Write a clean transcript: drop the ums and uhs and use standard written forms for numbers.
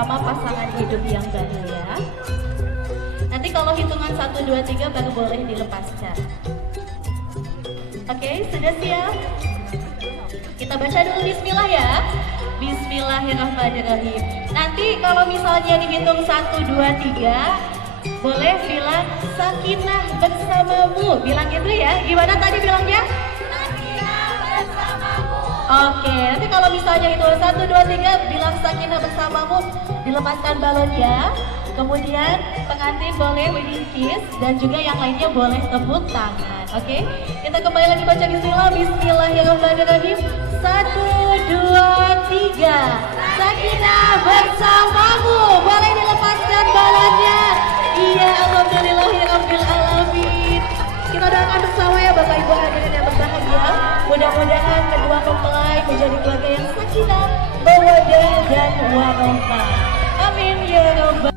bersama pasangan hidup yang baru ya. Nanti kalau hitungan 1, 2, 3 baru boleh dilepaskan. Oke, sudah siap? Kita baca dulu bismillah ya. Bismillahirrahmanirrahim. Nanti kalau misalnya dihitung 1, 2, 3 boleh bilang sakinah bersamamu. Bilang gitu ya. Gimana tadi bilangnya? Sakinah bersamamu. Oke, nanti kalau misalnya hitung 1, 2, 3 bilang sakinah bersamamu, dilepaskan balonnya. Kemudian pengantin boleh wedding kiss dan juga yang lainnya boleh tepuk tangan. Oke, kita kembali lagi baca bismillah. Bismillahirrahmanirrahim. 1, 2, 3. Sakinah bersamamu. Boleh dilepaskan balonnya. Iya, alhamdulillahirabbil alamin. Kita doakan bersama ya Bapak Ibu hadirin yang berbahagia. Mudah-mudahan kedua mempelai menjadi keluarga yang sakinah, mawaddah dan warahmah.